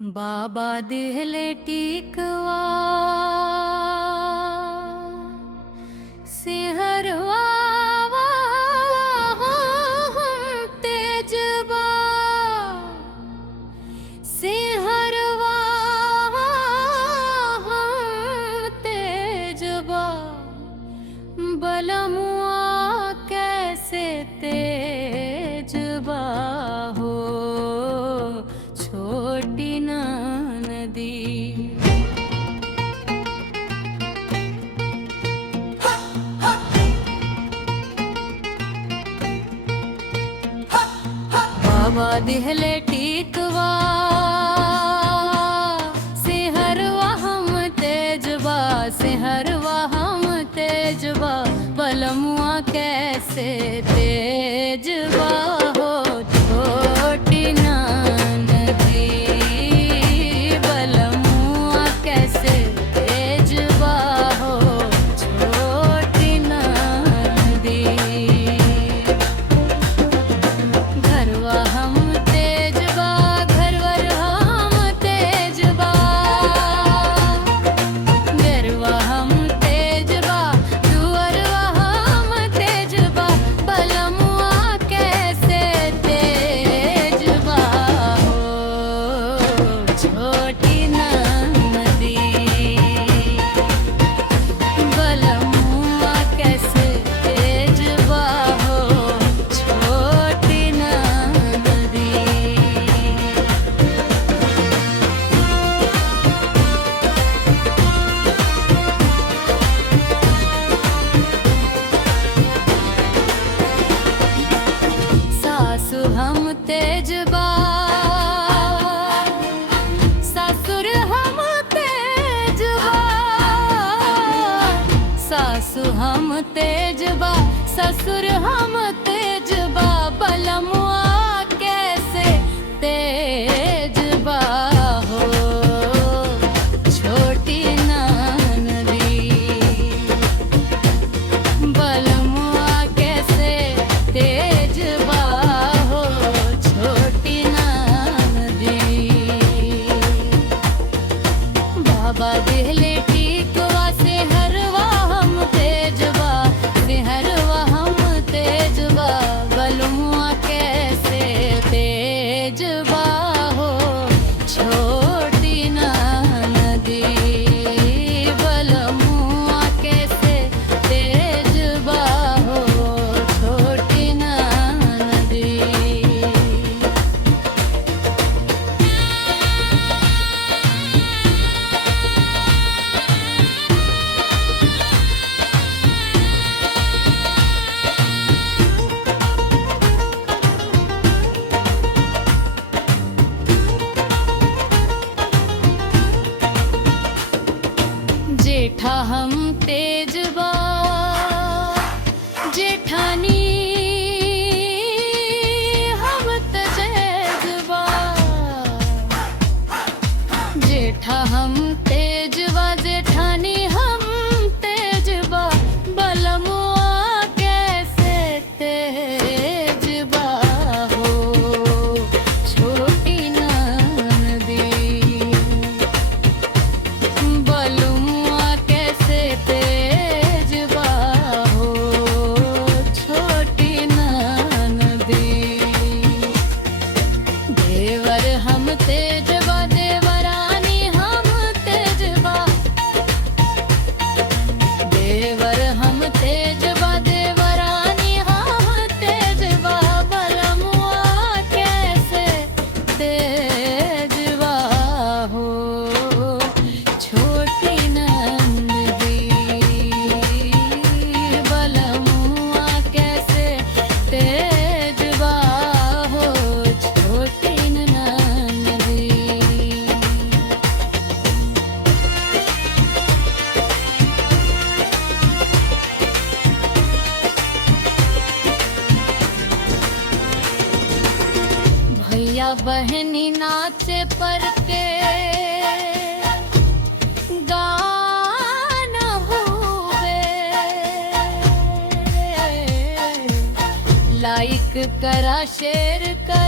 बाबा दिहले टीकवा सिहरवा तेजबा सिहरवा तेजबा बलमुआ कैसे तेजबा हो छोटी ना नदी। बाबा दिहले टीकवा सिहरवा हम तेजबा सिहरवा हम तेजबा बलमुआ कैसे तेजबा हो छोटी ना हम तेजबा ससुर हम तेजबा सासु हम तेजबा ससुर हम तेजबा बलमुआ कैसे तेजबा हो छोटी नानरी बलमुआ कैसे तेजबा बाबा दिहले टीकवा सिहरवा हम तेजबा सिहरवा हम तेजबा बलमुआ कैसे तेजबा हो छोटी ना नदी बलमुआ कैसे तेजबा हो छोटी ना नदी। जेठा हम तेजबा जेठानी हम तेजबा जेठा हम तेजबा जेठानी हम तेजबा बलमुआ कैसे तेजबा हो छोटी नदी बलमुआ कैसे तेजबा हो छोटी नदी। देवर हम तेजबा देवरानी हम तेजबा देवर हम तेजबा देवरानी हम तेजबा बलमुआ कैसे तेजबा हो छोटी नंदी बलमुआ कैसे तेजबा हो छोटी नंदी। भैया बहनी नाचे पर के गाना हुए लाइक करा शेर कर